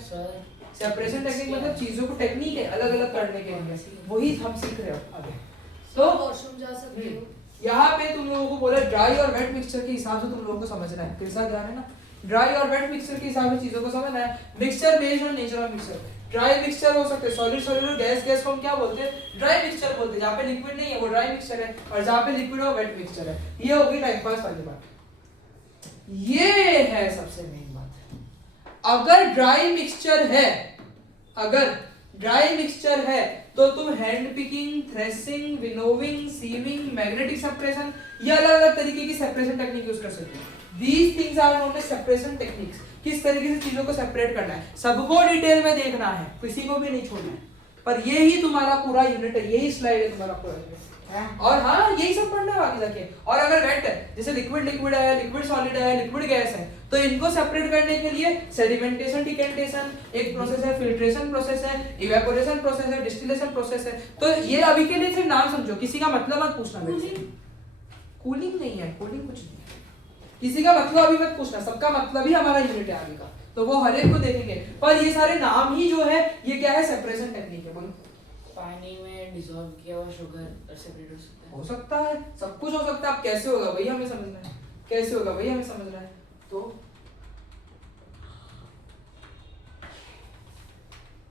सेपरेशन टेक्निक मतलब चीजों को टेक्निक है अलग अलग करने के लिए, वही हम सीख रहे हो आगे। तो वॉशरूम जा सकते हो। यहाँ पे तुम लोगों को बोला ड्राई और वेट मिक्सचर के हिसाब से तुम लोगों को समझना है, कैसा ध्यान है ना। ड्राई और वेट मिक्सचर के हिसाब से चीजों को समझना है। Mixture based on nature of mixture. Dry mixture हो सकते हैं, सॉलिड और गैस को हम क्या बोलते हैं? ड्राई मिक्सचर बोलते हैं। जहाँ पे लिक्विड नहीं है वो ड्राई मिक्सचर है, और जहाँ पे लिक्विड है वो वेट मिक्सचर है। ये होगी टाइम पास वाली बात। ये है सबसे मेन बात। अगर ड्राई मिक्सचर है तो तुम hand picking, threshing, winnowing, sieving, magnetic separation, ये अलग अलग तरीके की सेपरेशन टेक्निक यूज कर सकते हो। These things are known as separation techniques। किस तरीके से चीजों को सेपरेट करना है, सबको डिटेल में देखना है, किसी को भी नहीं छोड़ना है। पर ये ही तुम्हारा पूरा यूनिट है, यही स्लाइड है तुम्हारा पूरा यूनिट। और हाँ यही सब पढ़ना है बाकी जाके। और अगर वेट है, जैसे लिक्विड है, लिक्विड सॉलिड है, लिक्विड गैस है, तो इनको सेपरेट करने के लिए सेडिमेंटेशन, डिकेंटेशन एक प्रोसेस है, फिल्ट्रेशन प्रोसेस है, इवेपोरेशन प्रोसेस है, डिस्टिलेशन प्रोसेस है। तो ये अभी के लिए सिर्फ नाम समझो, किसी का मतलब मत पूछना। कूलिंग नहीं है, कूलिंग कुछ नहीं है, किसी का मतलब अभी मत पूछना, सबका मतलब ही हमारा यूनिट है आगे का, तो वो हर एक को देखेंगे। पर ये सारे नाम ही जो है ये क्या है? सेपरेशन टेक्निक है। बोलो पानी में डिसॉल्व किया हुआ शुगर सेपरेट हो सकता है? हो सकता है, सब कुछ हो सकता है। अब कैसे होगा वही हमें समझना है, कैसे होगा वही हमें समझना है। तो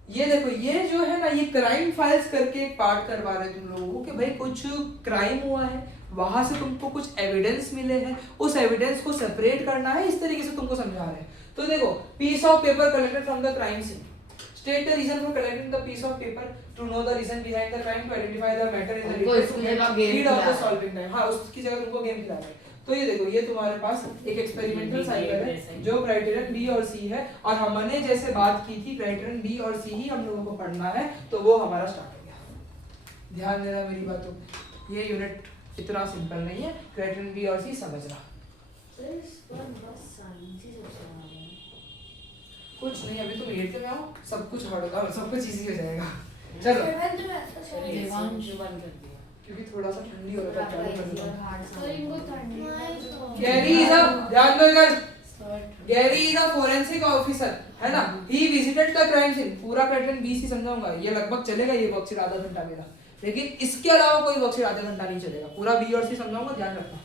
ये देखो, ये जो है ना, ये क्राइम फाइल्स करके एक पार्ट करवा रहे हैं तुम लोगों को कि भाई कुछ क्राइम हुआ है, वहां से तुमको कुछ एविडेंस मिले हैं, उस एविडेंस को सेपरेट करना है, इस तरीके से तुमको समझा रहे हैं। तो देखो, piece of paper collected from the crime scene, state the reason for collecting the piece of paper to know the reason behind the crime, to identify the matter in the lead of the solving time. हाँ, उसकी जगह तुमको game खिला रहे हैं। तो ये देखो, ये तुम्हारे पास एक एक्सपेरिमेंटल साइकिल है जो क्राइटेरियन बी और सी है, और हमने जैसे बात की थी क्राइटेरियन बी और सी ही हम लोगों को पढ़ना है, तो वो हमारा स्टार्ट हो गया। ध्यान देना मेरी बातों, ये यूनिट इतना सिंपल नहीं है, क्राइटेरियन बी और सी समझना। कुछ नहीं, अभी तुम 8th में आओ, सब कुछ होगा, सब कुछ इजी हो जाएगा। चलो, क्योंकि थोड़ा सा ठंडी हो रहा है, चालू कर दो। गैरी इज अ, ध्यान दो इधर, Gary is a forensic officer, है ना। He visited the crime scene, पूरा पैटर्न बीसी समझाऊंगा, ये लगभग चलेगा ये वर्कशीट आधा घंटा मेरा, लेकिन इसके अलावा कोई वर्कशीट आधा घंटा नहीं चलेगा, पूरा बी और सी समझाऊंगा, ध्यान रखना।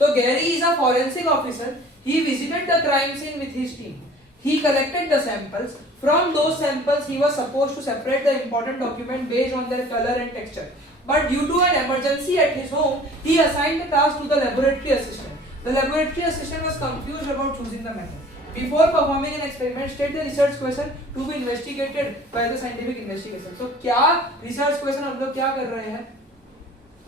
तो Gary is a forensic officer, he visited the crime seen with his team, he collected the samples, from those samples he was supposed to separate the important document based on their color and texture, but due to an emergency at his home he assigned the task to the laboratory assistant. The laboratory assistant was confused about choosing the method. Before performing an experiment, state the research question to be investigated by the scientific investigation. So क्या research question हम लोग क्या कर रहे हैं,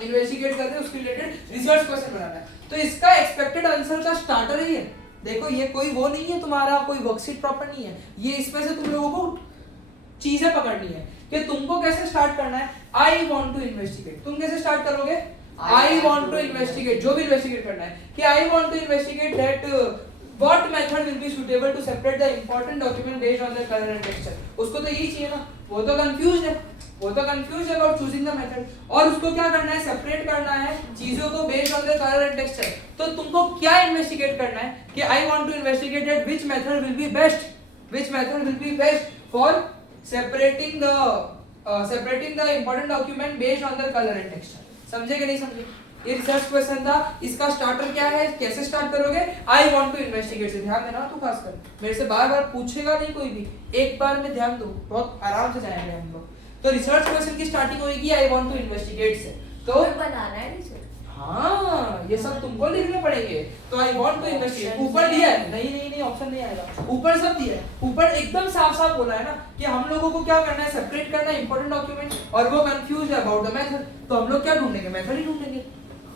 investigate कर रहे हैं, उसके रिलेटेड रिसर्च क्वेश्चन बनाना है। तो इसका एक्सपेक्टेड आंसर का स्टार्टर ही है। देखो ये कोई वो नहीं है तुम्हारा, कोई वर्कशीट प्रॉपर नहीं है, ये इसमें से तुम लोगों को चीजें पकड़नी है कि तुमको कैसे स्टार्ट करना है। आई वांट टू इन्वेस्टिगेट, तुम कैसे स्टार्ट करोगे, आई वांट टू इन्वेस्टिगेट, जो भी इन्वेस्टिगेट करना है कि I want to investigate that what method will be suitable to separate the important document based on their color and texture। उसको तो यही चाहिए ना, वो तो कंफ्यूज है, वो तो कंफ्यूज है about choosing the method, और उसको क्या करना है, सेपरेट करना है चीजों को based on their color and texture। तो तुमको क्या इन्वेस्टिगेट करना है कि I want to investigate that which method will be best, which method will be best for separating the important document based on their color and texture। समझे कि नहीं समझे? ये रिसर्च क्वेश्चन था, इसका स्टार्टर क्या है, कैसे स्टार्ट करोगे, आई वांट टू इन्वेस्टिगेट से ध्यान देना। तू खासकर मेरे से बार बार पूछेगा नहीं कोई भी, एक बार में ध्यान दो, बहुत आराम से जाएंगे हम लोग। तो रिसर्च क्वेश्चन की स्टार्टिंग होगी आई वांट टू इन्वेस्टिगेट से, तो बनाना है रिसर्च। हाँ ये सब तुमको लिखने पड़ेंगे। तो आई वांट टू इन्वेस्टिगेट ऊपर दिया है, नहीं ऑप्शन नहीं आएगा, ऊपर सब दिया है, ऊपर एकदम साफ साफ बोला है ना कि हम लोगों को क्या करना है, सेपरेट करना है इंपॉर्टेंट डॉक्यूमेंट, और वो कंफ्यूज है अबाउट द मेथड। तो हम लोग क्या ढूंढेंगे, मेथड ही ढूंढेंगे।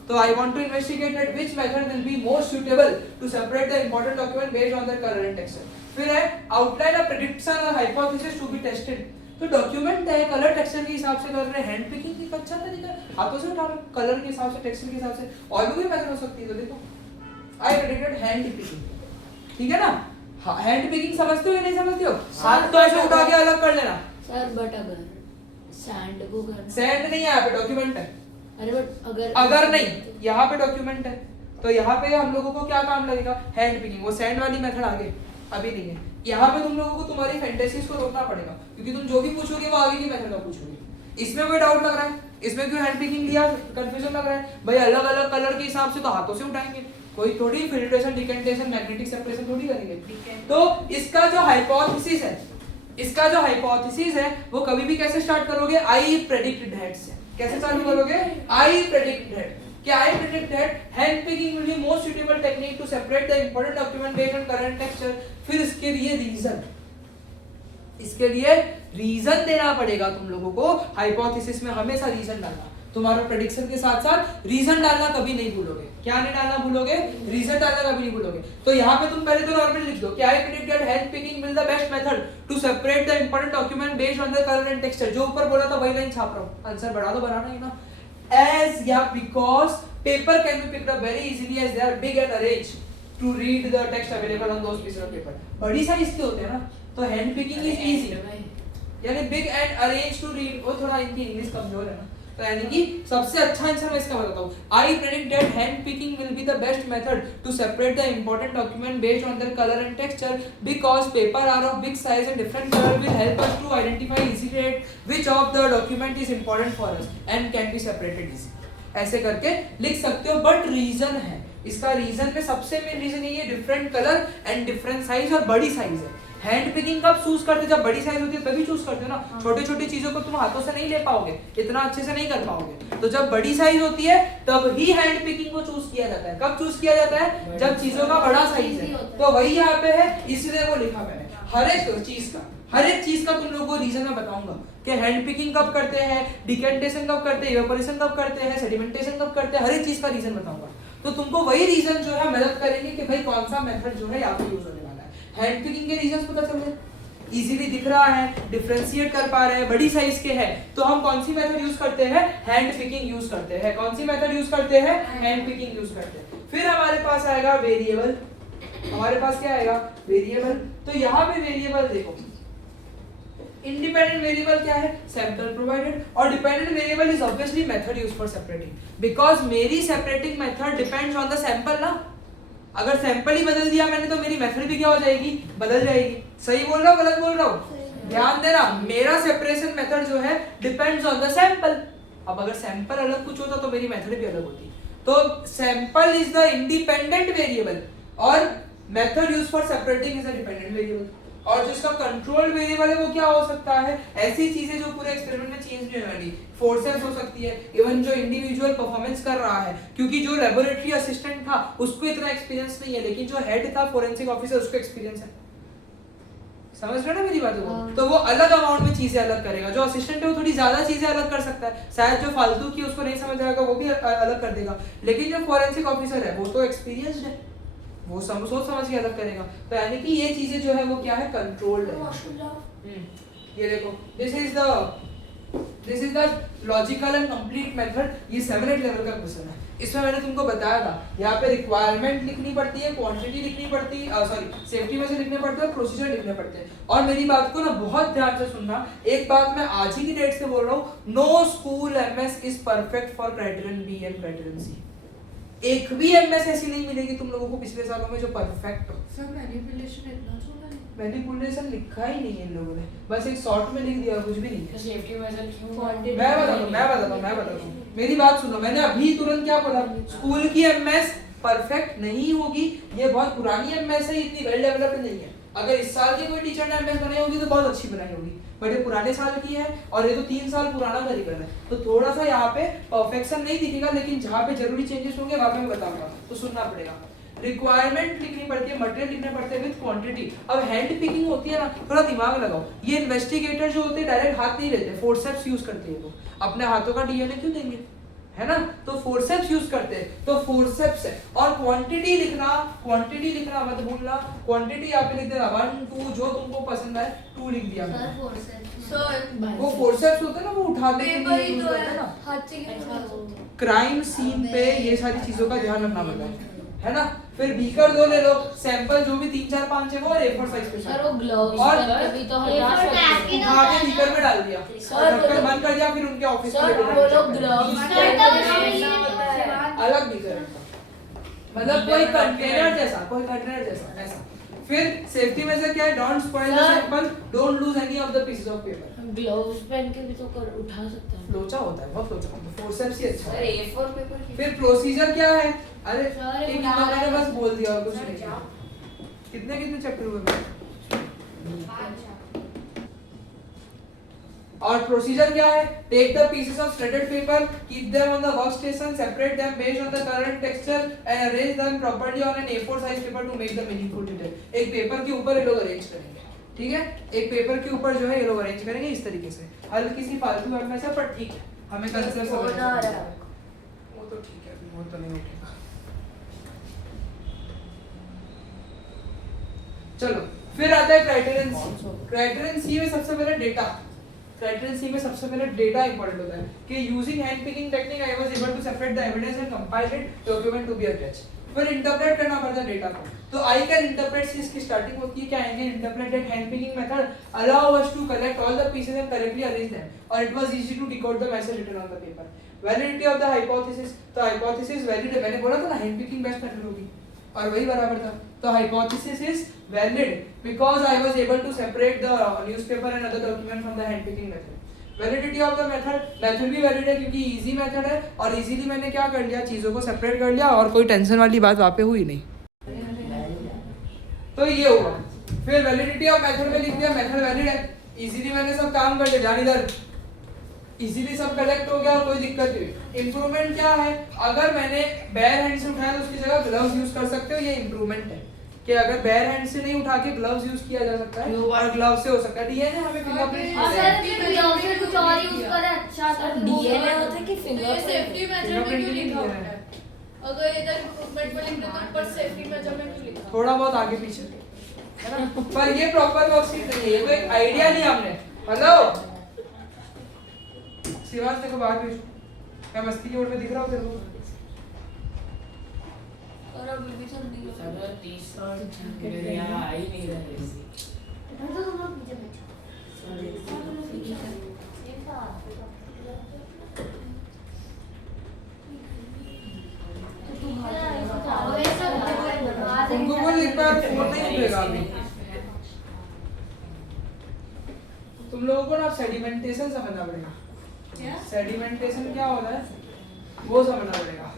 तो I want to investigate that which method will be most suitable to separate the important document based on their color and texture। फिर है outline a prediction or hypothesis to be tested। तो document है, colour texture के हिसाब से कर रहे हैं, हैंड पिकिंग एक अच्छा तरीका है, हाथों से उठा रहे कलर के हिसाब से, टेक्सचर के हिसाब से, और भी मेथड हो सकती है। तो देखो I predicted hand picking, ठीक है ना, हैंड पिकिंग समझते हो या नहीं समझते हो, हाथ तो ऐसे उठा के अलग कर लेना। सर बट अगर सैंड को करना, सैंड नहीं है यहाँ पे, डॉक्यूमेंट है। अरे बट अगर नहीं, यहाँ पे डॉक्यूमेंट है, तो यहाँ पे हम लोगों को क्या काम लगेगा, हैंड पिकिंग। वो सैंड वाली मेथड आगे अभी नहीं है, यहाँ पे तुम लोगों को तुम्हारी फैंटेसीज को रोकना पड़ेगा, क्योंकि तुम जो भी पूछोगे वो आगे की मेथड का पूछोगे। इसमें कोई डाउट लग रहा है, इसमें क्यों हैंड पिकिंग लिया, कंफ्यूजन लग रहा है भाई, अलग अलग कलर के हिसाब से तो हाथों से उठाएंगे, कोई थोड़ी फिल्ट्रेशन, डिकेंटेशन, मैग्नेटिक सेपरेशन थोड़ी करेंगे। तो इसका जो हाइपोथेसिस है, इसका जो हाइपोथेसिस है वो कभी भी कैसे स्टार्ट करोगे, आई प्रेडिक्ट दैट से। कैसे चालू करोगे, आई प्रेडिक्ट दैट, क्या I predict that hand picking will be most suitable technique to separate the important document based on current texture. फिर इसके लिए रीजन, इसके लिए रीजन देना पड़ेगा तुम लोगों को। हाइपोथेसिस में हमेशा रीजन डालना, तुम्हारा प्रेडिक्शन के साथ साथ रीजन डालना कभी नहीं भूलोगे। क्या नहीं डालना भूलोगे, रीजन डालना कभी नहीं भूलोगे। तो यहाँ पे तुम पहले तो नॉर्मली लिख दो कि I predict that hand picking will the best method to separate the important document based on the colour and texture. जो ऊपर बोला था वही लाइन छाप रहा हूँ, आंसर बढ़ा दो, बनाना ही ना। एज या because paper can be picked up very easily as they are big and arrange to read the text available on those pieces of paper. बड़ी साइज के होते हैं ना, तो हैंड पिकिंग इज इजी, यानी big and arrange to read. वो थोड़ा इनकी इंग्लिश कमजोर है ना, तो यानी कि सबसे अच्छा आंसर मैं इसका बताता हूँ। I predict that hand picking will be the best method to separate the important document based on their colour and texture because paper are of big size and different colour will help us to identify easily which of the document is important for us and can be separated easy. ऐसे करके लिख सकते हो, but reason है इसका, reason में सबसे main reason ये है different colour and different size और बड़ी साइज है। हैंड पिकिंग कब चूज करते, जब बड़ी साइज होती है तभी चूज करते हो ना। छोटे छोटे चीजों को तुम हाथों से नहीं ले पाओगे, इतना अच्छे से नहीं कर पाओगे। तो जब बड़ी साइज होती है तब ही हैंड पिकिंग को चूज किया जाता है। कब चूज किया जाता है, जब चीजों का बड़ा साइज है। तो वही यहाँ पे है, इसलिए वो लिखा मैंने। हर एक चीज का तुम लोगों को रीजन मैं बताऊंगा कि हैंड पिकिंग कब करते हैं, डिकेंटेशन कब करते हैं, इवेपोरेशन कब करते हैं, सेडिमेंटेशन कब करते हैं, हर एक चीज का रीजन बताऊंगा। तो तुमको वही रीजन जो है मदद करेंगे कि भाई कौन सा मेथड जो है यहाँ पे यूज होने वाला है। हैंड पिकिंग के रीजन पता चल गए, इजीली दिख रहा है, डिफरेंशिएट कर पा रहे हैं, बड़ी साइज के हैं, तो हम कौन सी मेथड यूज करते हैं, हैंड पिकिंग यूज करते हैं। कौन सी मेथड यूज करते हैं, हैंड पिकिंग यूज करते हैं। फिर हमारे पास आएगा वेरिएबल, हमारे पास क्या आएगा, वेरिएबल। तो यहाँ पे वेरिएबल देखो, इंडिपेंडेंट वेरिएबल क्या है, सैंपल प्रोवाइडेड, और dependent variable is obviously method used for separating because मेरी separating method depends on the sample ना। अगर सैंपल ही बदल दिया मैंने तो मेरी मेथड भी क्या हो जाएगी, बदल जाएगी। सही बोल रहा हूँ, गलत बोल रहा हूँ, ध्यान देना। मेरा सेपरेशन मेथड जो है डिपेंड्स ऑन द सैंपल, अब अगर सैंपल अलग कुछ होता तो मेरी मेथड भी अलग होती। तो sample is the independent variable और method use for separating is a dependent variable. और जो इसका कंट्रोल वेरिएबल है वो क्या हो सकता है, ऐसी चीजें जो पूरे एक्सपेरिमेंट में चेंज नहीं होने वाली, फोर्सेस हो सकती है, इवन जो इंडिविजुअल परफॉर्मेंस कर रहा है, क्योंकि जो लेबोरेटरी असिस्टेंट था उसको इतना एक्सपीरियंस नहीं है, लेकिन जो हेड था फोरेंसिक ऑफिसर उसको एक्सपीरियंस है। समझ रहे हो ना मेरी बातों को? तो वो अलग अमाउंट में चीजें अलग करेगा, जो असिस्टेंट है वो थोड़ी ज्यादा चीजें अलग कर सकता है, शायद जो फालतू की उसको नहीं समझ आएगा वो भी अलग कर देगा, लेकिन जो फोरेंसिक ऑफिसर है वो तो एक्सपीरियंस्ड है, वो सोच समझ के अलग करेगा। तो यानी कि ये चीजें जो है वो क्या है, कंट्रोल्ड है। ये देखो, this is the logical and complete method. ये 7-8 लेवल का क्वेश्चन है। इसमें मैंने तुमको बताया था, यहाँ पे रिक्वायरमेंट लिखनी पड़ती है, क्वांटिटी लिखनी पड़ती है, सॉरी सेफ्टी में से लिखने पड़ते हैं, प्रोसीजर लिखने पड़ते हैं। और मेरी बात को ना बहुत ध्यान से सुनना, एक बात मैं आज ही की डेट से बोल रहा हूँ, no school MS is perfect for criterion B and criterion C. एक भी एमएस ऐसी नहीं मिलेगी तुम लोगों को पिछले सालों में जो परफेक्ट हो। सर मैनिपुलेशन इतना छोटा नहीं, मैनिपुलेशन लिखा ही नहीं है इन लोगों ने, बस एक शॉर्ट में लिख दिया, कुछ भी नहीं है। सेफ्टी मेजर क्यों मैं बताता हूँ, मेरी बात सुनो। मैंने अभी तुरंत क्या बोला, स्कूल की एमएस परफेक्ट नहीं होगी, ये बहुत पुरानी एमएस है, इतनी वेल डेवलप्ड नहीं है। अगर इस साल के कोई टीचर ने एमएस बनाई होगी तो बहुत अच्छी बनाई होगी, बट ये पुराने साल की है और ये तो 3 साल पुराना करिकुलम है, तो थोड़ा सा यहाँ पे परफेक्शन नहीं दिखेगा, लेकिन जहाँ पे जरूरी चेंजेस होंगे वहाँ पे मैं बताऊंगा, तो सुनना पड़ेगा। रिक्वायरमेंट लिखनी पड़ती है, मटेरियल लिखने पड़ते हैं विद क्वांटिटी। अब हैंड पिकिंग होती है ना, थोड़ा दिमाग लगाओ। ये इन्वेस्टिगेटर जो होते हैं डायरेक्ट हाथ नहीं लेते, फोर्सेप्स यूज करते हैं। वो अपने हाथों का डीएनए क्यों देंगे, है ना? तो फोर्सेप्स यूज करते हैं, तो फोर्सेप्स है। और क्वांटिटी लिखना मत भूलना, क्वांटिटी यहाँ पे लिख देना 1 2, जो तुमको पसंद है 2 लिख दिया। वो फोर्सेप्स होते हैं ना, वो उठाने के लिए यूज करते हैं ना। हाथ से गिरना। क्राइम सीन पे ये सारी चीजों का ध्यान रखना पड़ता है ना? फिर बीकर 2 ले लो, सैंपल जो भी 3 4 5 है वो A4 साइज पे। सर वो ग्लव्स और कभी तो हटा सकते उठा के बीकर में डाल दिया, सर, ढक्कन बंद कर दिया, फिर उनके ऑफिस में सर लेके वो गए। लोग ग्लव्स अलग बीकर है, मतलब कोई कंटेनर जैसा ऐसा। फिर सेफ्टी मेजर क्या है, don't spoil the sample, don't lose any of the pieces of paper. Gloves पहन के भी तो कर उठा सकता है। लोचा होता है, बहुत लोचा होता है, फोर्सेप्स ही अच्छा सर है। A4 पेपर फिर प्रोसीजर क्या है, अरे सर, एक बता मैंने रहे बस हैं। बोल दिया और कुछ नहीं। कितने चैप्टर हुए मेरे? और प्रोसीजर क्या है, take the pieces of shredded paper, keep them on the work station, separate them based on the current texture and arrange them properly on an A4 size paper to make the meaningful detail. एक paper के ऊपर ये लोग arrange करेंगे, ठीक है? एक paper के ऊपर जो है ये लोग अरेंज करेंगे इस तरीके से। हल्की सी फालतू वर्ड में से, पर ठीक है, हमें कंसेप्ट समझना है। वो तो ठीक है, वो तो नहीं उठेगा। चलो फिर आता है क्राइटेरियन सी। क्राइटेरियन सी में सबसे पहले डेटा, क्राइटेरियन सी में सबसे पहले डेटा इंपॉर्टेंट होता है कि using hand picking technique I was able to separate the evidence and compile it document to be attached. फिर इंटरप्रेट करना पड़ता है डेटा को, तो आई कैन इंटरप्रेट से इसकी स्टार्टिंग होती है क्या, I can interpret that hand picking method allow us to collect all the pieces and correctly arrange them और it was easy to decode the message written on the paper. Validity of the hypothesis, तो hypothesis valid है, मैंने बोला था ना hand picking best method होगी और वही बराबर था। तो hypothesis is valid because I was able to separate the newspaper and other document from the hand picking method. Validity of the method भी वैलिड है क्योंकि इजी मेथड है और इजीली मैंने क्या कर लिया, चीजों को सेपरेट कर लिया और कोई टेंशन वाली बात वहाँ पे हुई नहीं। तो ये हुआ। फिर वैलिडिटी ऑफ मेथड में लिख दिया मेथड वैलिड है, इजीली मैंने सब काम कर लिया, जान इधर इजीली सब कलेक्ट हो गया और कोई दिक्कत नहीं। इंप्रूवमेंट क्या है, अगर मैंने बेयर हैंड से उठाया तो उसकी जगह ग्लव्स यूज कर सकते हो, ये इंप्रूवमेंट है कि अगर बेयर हैंड से नहीं उठा के ग्लव्स यूज किया जा सकता है और ग्लव से हो सकता है। डीएनए हमें फिंगरप्रिंट कुछ और यूज करें अच्छा था। डीएनए होता है कि फिंगरप्रिंट? सेफ्टी मेजर में क्यों लिखा होता है? अगर इधर इक्विपमेंट में लिखना तो ऊपर सेफ्टी मेजर में क्यों लिखा? थोड़ा बहुत आगे पीछे है ना, पर ये प्रॉपर वर्कशीट नहीं है, ये तो एक आइडिया लिया हमने। हेलो शिवाज, देखो बाहर भेज, क्या मस्ती की ओर में दिख रहा हो तेरे को? और अभी भी ठंडी है। सर 30 मिनट यार आ ही नहीं रहा है। तो तुम लोग पीछे बैठो। तुमको बोल एक बार फोन नहीं उठेगा अभी। तुम लोगों को ना सेडिमेंटेशन समझना पड़ेगा। क्या? सेडिमेंटेशन क्या होता है वो समझना पड़ेगा।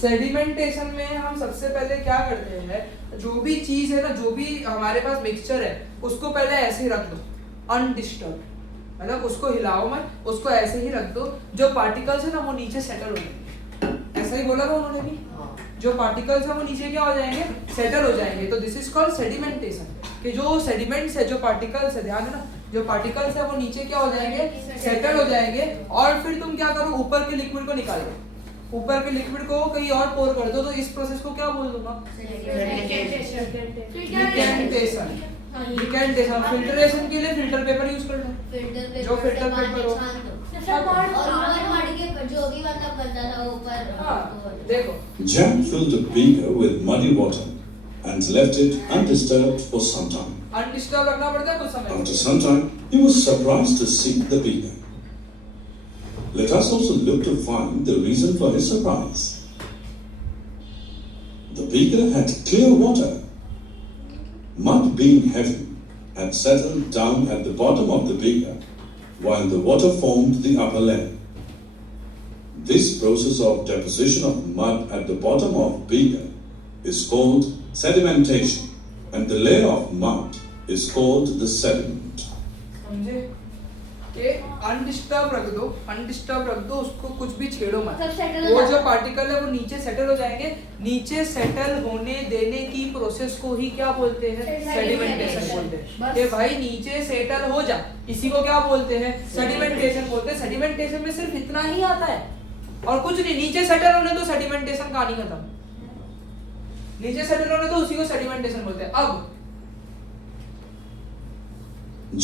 सेडिमेंटेशन में हम सबसे पहले क्या करते हैं, जो भी चीज है ना, जो भी हमारे पास मिक्सचर है उसको पहले ऐसे ही रख दो अनडिस्टर्ब, मतलब उसको हिलाओ मत, उसको ऐसे ही रख दो। जो पार्टिकल्स है ना वो नीचे सेटल हो जाएंगे, ऐसा ही बोला था उन्होंने भी, जो पार्टिकल्स है वो नीचे क्या हो जाएंगे, सेटल हो जाएंगे। तो दिस इज कॉल्ड सेडिमेंटेशन, कि जो सेडिमेंट्स है, जो पार्टिकल्स है, ध्यान है ना, जो पार्टिकल्स है वो नीचे क्या हो जाएंगे, सेटल हो जाएंगे। और फिर तुम क्या करो, ऊपर के लिक्विड को निकालो, ऊपर के लिक्विड को कहीं और पोर कर दो। तो इस प्रोसेस को क्या बोल दूंगा, डिकेंटेशन। डिकेंटेशन, फिल्ट्रेशन के लिए फिल्टर पेपर यूज कर लो, जो फिल्टर पेपर हो। जो भी मतलब करता था ऊपर। हाँ, देखो Jack filled a beaker with muddy water and left it undisturbed for some time. Undisturb रखना पड़ता है कुछ समय। After some time, he was surprised to see the beaker. Let us also look to find the reason for his surprise. The beaker had clear water. Mud, being heavy, had settled down at the bottom of the beaker, while the water formed the upper layer. This process of deposition of mud at the bottom of beaker is called sedimentation, and the layer of mud is called the sediment. समझे कि undisturbed रख दो, undisturbed रख दो, उसको कुछ भी छेड़ो मत। सब settle हो वो जाता जो है। पार्टिकल है वो नीचे सेटल हो जाएंगे। नीचे सेटल होने देने की प्रोसेस को ही क्या बोलते हैं, सेडिमेंटेशन बोलते हैं। कि भाई नीचे सेटल हो जा, इसी को क्या बोलते हैं, सेडिमेंटेशन बोलते हैं। सेडिमेंटेशन में सिर्फ इतना ही आता है और कुछ नहीं। नीचे सेटल होने तो सेडिमेंटेशन कहानी खत्म, नीचे सेटल होने तो उसी को सेडिमेंटेशन बोलते हैं। अब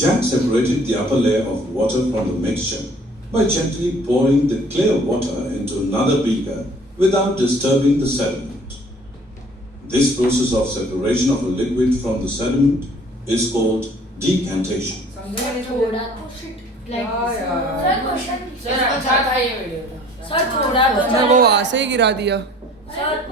Jack separated the upper layer of water from the mixture by gently pouring the clear water into another beaker without disturbing the sediment. This process of separation of a liquid from the sediment is called decantation. समझे नहीं थोड़ा क्या यार, sir question sir अच्छा था ये video, sir थोड़ा तो मैं वो वहां से ही गिरा दिया। सर